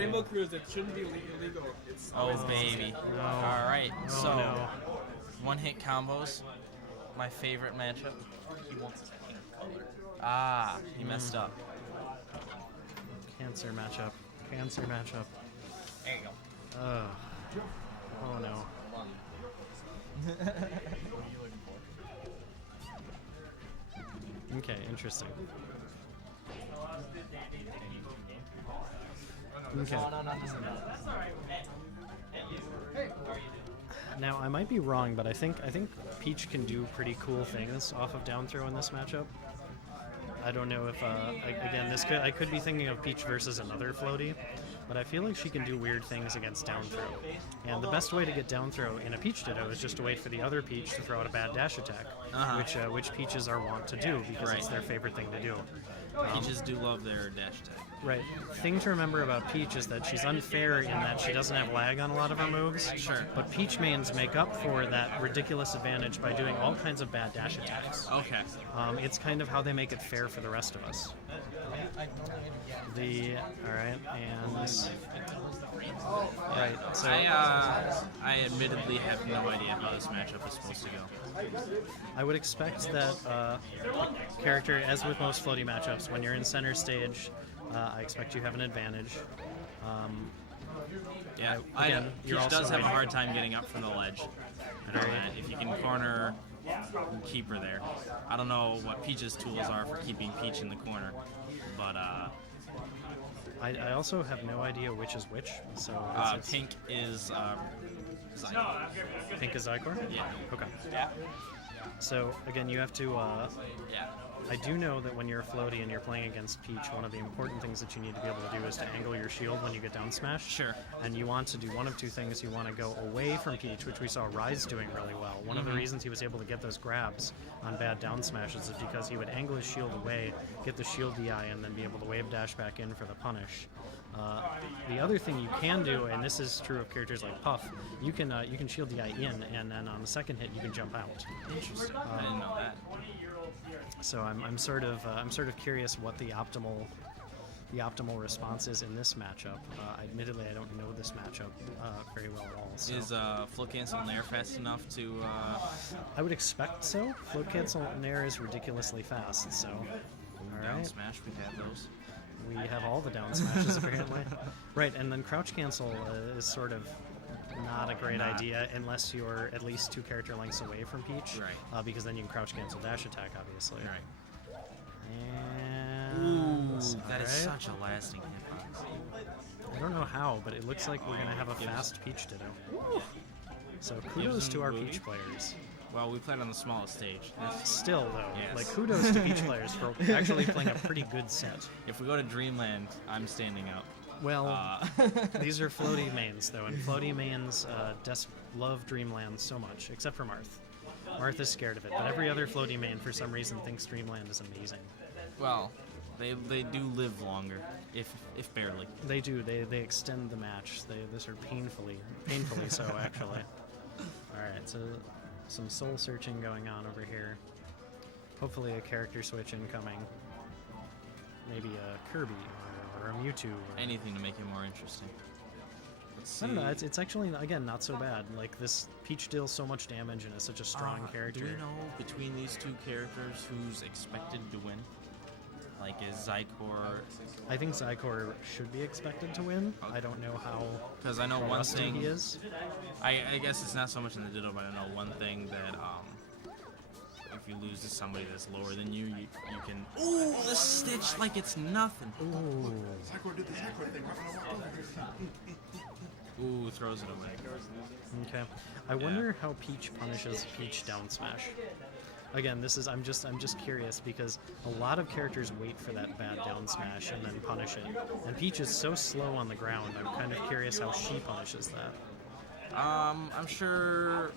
Rainbow Cruise, it shouldn't be illegal. It's Oh, baby. No. All right, Oh, so no. one-hit combos, my favorite matchup. He wants his pink color. Ah, he messed up. Cancer matchup. Cancer matchup. There you go. Oh no. What are you looking for? Okay, interesting. Okay. Now I might be wrong, but I think Peach can do pretty cool things off of down throw in this matchup. I don't know if again I could be thinking of Peach versus another floaty, but I feel like she can do weird things against down throw. And the best way to get down throw in a Peach Ditto is just to wait for the other Peach to throw out a bad dash attack, which Peaches are wont to do because it's their favorite thing to do. Peaches do love their dash attack. Right. Thing to remember about Peach is that she's unfair in that she doesn't have lag on a lot of her moves. Sure. But Peach mains make up for that ridiculous advantage by doing all kinds of bad dash attacks. Okay. It's kind of how they make it fair for the rest of us. Alright, and right, so I admittedly have no idea how this matchup is supposed to go. I would expect that character, as with most floaty matchups, when you're in center stage, I expect you have an advantage. Yeah, you're Peach also does have a right. hard time getting up from the ledge. If you can corner keep her there. I don't know what Peach's tools are for keeping Peach in the corner, but I also have no idea which is which. So it's pink is Zicore. Pink is Zicore? Yeah. Okay. Yeah. So again, you have to. Yeah. I do know that when you're a floaty and you're playing against Peach, one of the important things that you need to be able to do is to angle your shield when you get down smash. Sure. And you want to do one of two things. You want to go away from Peach, which we saw Rise doing really well. One of the reasons he was able to get those grabs on bad down smashes is because he would angle his shield away, get the shield DI, and then be able to wave dash back in for the punish. The other thing you can do, and this is true of characters like Puff, you can shield DI in, and then on the second hit you can jump out. Interesting. I didn't know that. So I'm sort of curious what the optimal response is in this matchup. Admittedly, I don't know this matchup very well at all. So. Is float cancel Nair fast enough to? I would expect so. Float cancel Nair is ridiculously fast. So, all Down right. smash, we have those. We have all the down smashes apparently. Right, and then crouch cancel is sort of not a great idea unless you're at least 2 character lengths away from Peach. Right. Because then you can crouch cancel dash attack, obviously. Right. And Ooh, that is alright. such a lasting hitbox. I don't know how, but it looks like we're gonna have a fast Peach Ditto. So kudos to our Peach players. Well, we played on the smallest stage. Still, though, Yes. like kudos to Peach players for actually playing a pretty good set. If we go to Dreamland, I'm standing up. Well, these are floaty mains, though, and floaty mains love Dreamland so much, except for Marth. Marth is scared of it, but every other floaty main, for some reason, thinks Dreamland is amazing. Well, they do live longer, if barely. They do. They extend the match. They sort of painfully so, actually. All right, so some soul searching going on over here. Hopefully a character switch incoming. Maybe a Kirby or a Mewtwo. Or Anything to make it more interesting. Let's see. I don't know. It's actually, again, not so bad. Like, this Peach deals so much damage and is such a strong character. Do we know between these 2 characters who's expected to win? Like, is Zicore... I think Zicore should be expected to win. Okay. I don't know how. Because I know one rusty thing... he is. I guess it's not so much in the Ditto, but I know one thing that if you lose to somebody that's lower than you can... Ooh, the Stitch like it's nothing. Ooh. Zicore did the Zicore thing. Ooh, throws it away. Okay. I wonder how Peach punishes Peach down smash. Again, I'm just curious because a lot of characters wait for that bad down smash and then punish it. And Peach is so slow on the ground. I'm kind of curious how she punishes that. I'm sure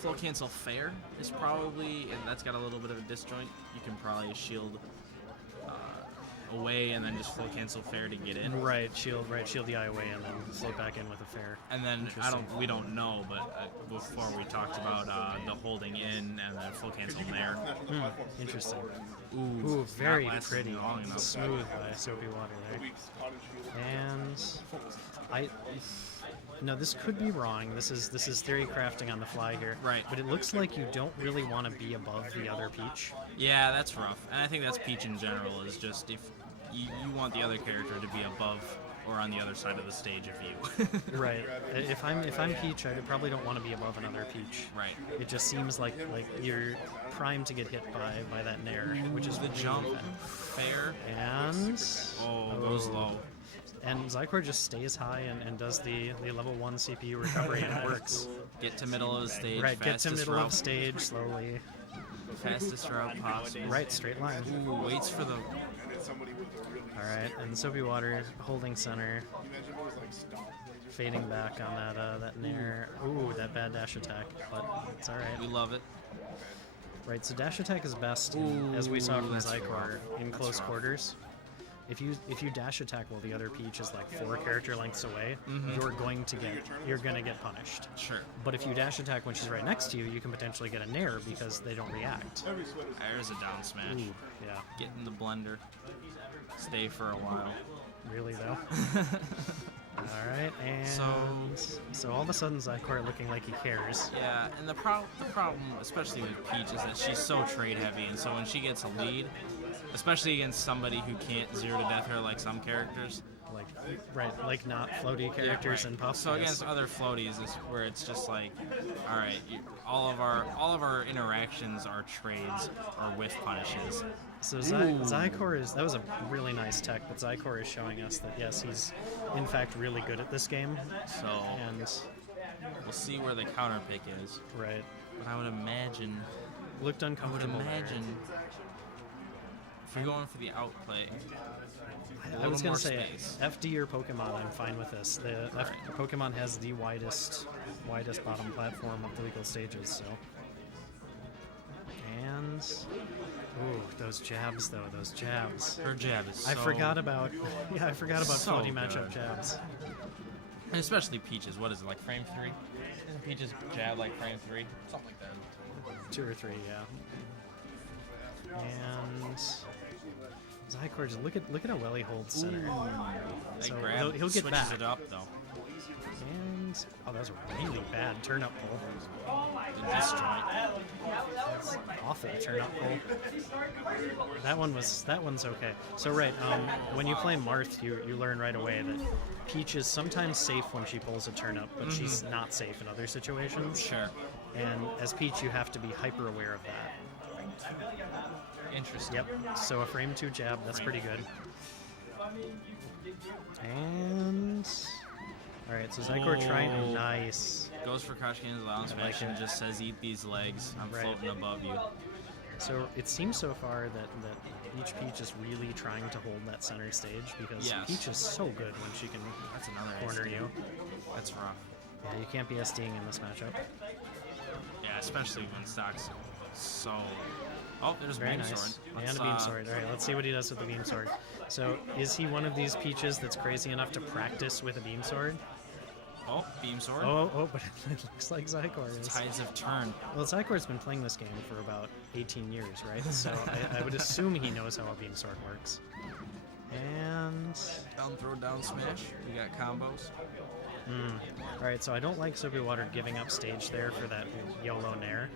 flow cancel fair is probably, and that's got a little bit of a disjoint. You can probably shield away and then just full cancel fair to get in. Right shield the eye away and then float back in with a fair. And then we don't know, but before we talked about the holding in and then full cancel there. Interesting. Ooh, very not lasting pretty. long enough. Smooth by Soapywater there. And no, this could be wrong. This is theory crafting on the fly here. Right. But it looks like you don't really want to be above the other Peach. Yeah, that's rough. And I think that's Peach in general, is just if you want the other character to be above or on the other side of the stage of you. Right. If I'm Peach, I probably don't want to be above another Peach. Right. It just seems like you're primed to get hit by that Nair, which is The really jump, bad. fair. And Goes low. And Zicore just stays high and does the level 1 CPU recovery and it works. Get to middle of the stage. Right, get to fastest middle route. of stage slowly. Fastest route possible. Right, straight line. Ooh, waits for the. Alright, and Soapywater holding center. Fading back on that Nair. Ooh, that bad dash attack, but it's alright. We love it. Right, so dash attack is best, as we saw from Zicore, in close quarters. If you dash attack while the other Peach is like 4 character lengths away, you're gonna get punished. Sure. But if you dash attack when she's right next to you, you can potentially get a Nair because they don't react. There's a down smash. Ooh, yeah. Get in the blender. Stay for a while. Really though. Alright, and so all of a sudden Zicore looking like he cares. Yeah, and the problem, especially with Peach, is that she's so trade heavy, and so when she gets a lead, especially against somebody who can't zero to death her like some characters. Like not floaty characters and puffs. So against other floaties is where it's just like, all right, all of our interactions are trades or whiff punishes. So Zicore that was a really nice tech, but Zicore is showing us that yes, he's in fact really good at this game. So and we'll see where the counter pick is. Right. But I would imagine. Looked uncomfortable. If you're going for the outplay. I was going to say, space. FD or Pokemon, I'm fine with this. Pokemon has the widest bottom platform of the legal stages, so. And, ooh, those jabs though, those jabs. Her jab is so I forgot about so floaty good. matchup jabs. And especially Peach's, what is it, like frame 3? Isn't Peach's jab like frame 3? Something like that. 2 or 3, yeah. And Zicore, just look at how well he holds center. So he'll get switches back. it up though. And that was a really bad turn up pull. The disjoint. That's awful turn up pull. That one's okay. So right, when you play Marth, you learn right away that Peach is sometimes safe when she pulls a turn up, but she's not safe in other situations. Sure. And as Peach, you have to be hyper aware of that. Interesting. Yep. So a frame 2 jab, that's pretty good. And all right, so Zicore trying nice. Goes for Kashkin's allowance smash and just says, "Eat these legs. I'm floating above you." So it seems so far that each Peach is really trying to hold that center stage because Peach is so good when she can corner you. That's rough. Yeah, you can't be SDing in this matchup. Yeah, especially when stock's so. Oh, there's Very Beam nice. Sword. And a Beam Sword. All right, let's see what he does with the Beam Sword. So is he one of these Peaches that's crazy enough to practice with a Beam Sword? Oh, Beam Sword. Oh, but it looks like Zicore is. Tides have turned. Well, Zicore's been playing this game for about 18 years, right? So I would assume he knows how a Beam Sword works. And Down throw, down smash. We got combos. All right, so I don't like Soapywater giving up stage there for that YOLO Nair.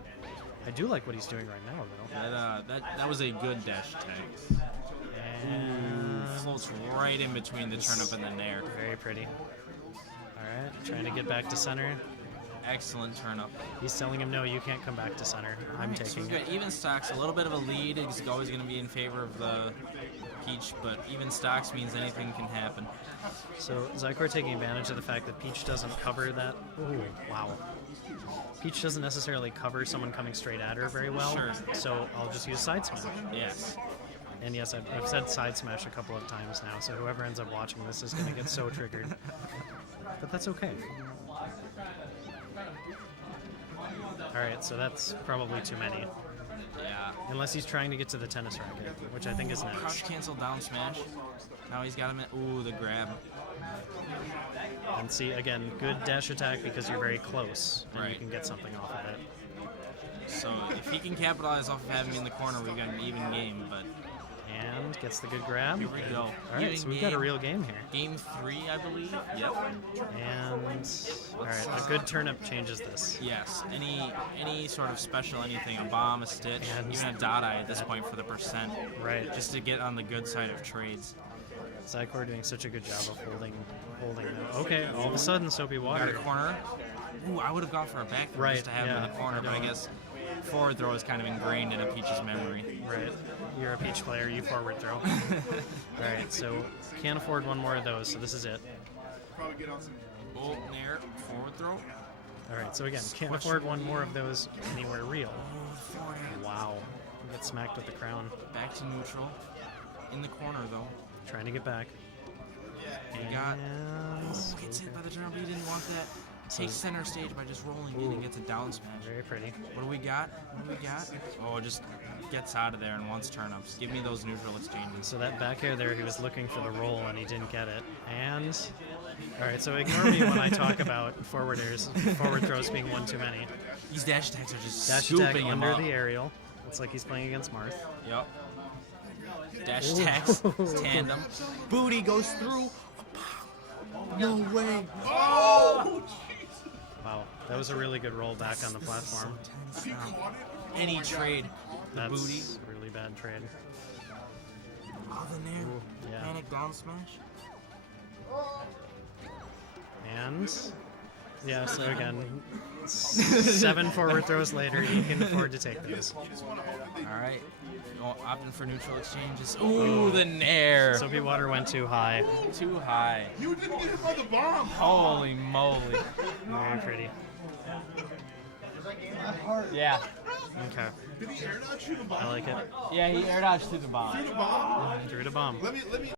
I do like what he's doing right now, though. That was a good dash attack. And Floats right in between the turnip and the nair. very pretty. All right, trying to get back to center. Excellent turnip. He's telling him, no, you can't come back to center. I'm So taking we've it. got even stocks. A little bit of a lead is always going to be in favor of the Peach, but even stocks means anything can happen. So Zicore taking advantage of the fact that Peach doesn't cover that. Ooh, wow. Peach doesn't necessarily cover someone coming straight at her very well. Sure. So I'll just use side smash. Yes. And yes, I've said side smash a couple of times now, so whoever ends up watching this is going to get so triggered. But that's okay. Alright, so that's probably too many. Yeah. Unless he's trying to get to the tennis racket, which I think is Crouch next. cancel down smash. Now he's got him at, ooh, the grab. And see, again, good dash attack because you're very close, and you Right. can get something off of it. So if he can capitalize off of having me in the corner, we've got an even game, but And gets the good grab. here we go. All right, Even so we've got a game. real game here. Game 3, I believe. Yep. And all right, a good turnip changes this. Yes. Any sort of special anything, a bomb, a stitch, And even a dot eye at this point for the percent, Right. just to get on the good side of trades. Zicore doing such a good job of holding them. Okay, all of a sudden, Soapy Got a Water. corner. Ooh, I would have gone for a back throw Right, just to have him in yeah, the corner, I but I don't- guess forward throw is kind of ingrained in a Peach's memory. Right. You're a Peach player, you forward throw. All right, so can't afford one more of those, so this is it. Oh, nair, forward throw. All right, so again, can't afford one more of those anywhere real. Oh, forehand. Wow. Get smacked with the crown. Back to neutral. In the corner, though. Trying to get back. He got. And Oh, gets hit by the turnip. He didn't want that. Takes center stage by just rolling in Ooh. and gets a down smash. very pretty. What do we got? What do we got? Oh, just gets out of there and wants turnips. Give me those neutral exchanges. So that back air there, he was looking for the roll and he didn't get it. And all right, so ignore me when I talk about forward throws being one too many. These dash attacks are just Dash scooping attack him under up. the aerial. Looks like he's playing against Marth. Yep. Dash attacks, tandem. Booty goes through. No way. Oh! Wow, that was a really good roll back on the platform. Any trade. The That's booty. a really bad trade. Oh, the nair. Ooh, yeah. Panic down smash. And yeah, so again, 7 forward throws later, he can afford to take those. All right. Opting for neutral exchanges. Ooh, the nair. Soapy Water went too high. Too high. You didn't get hit by the bomb. Holy moly. Very pretty. Yeah. Okay, Did he air dodge you the bomb? I like it. Yeah, he air dodged through the bomb. The bomb? Drew to bomb. Let me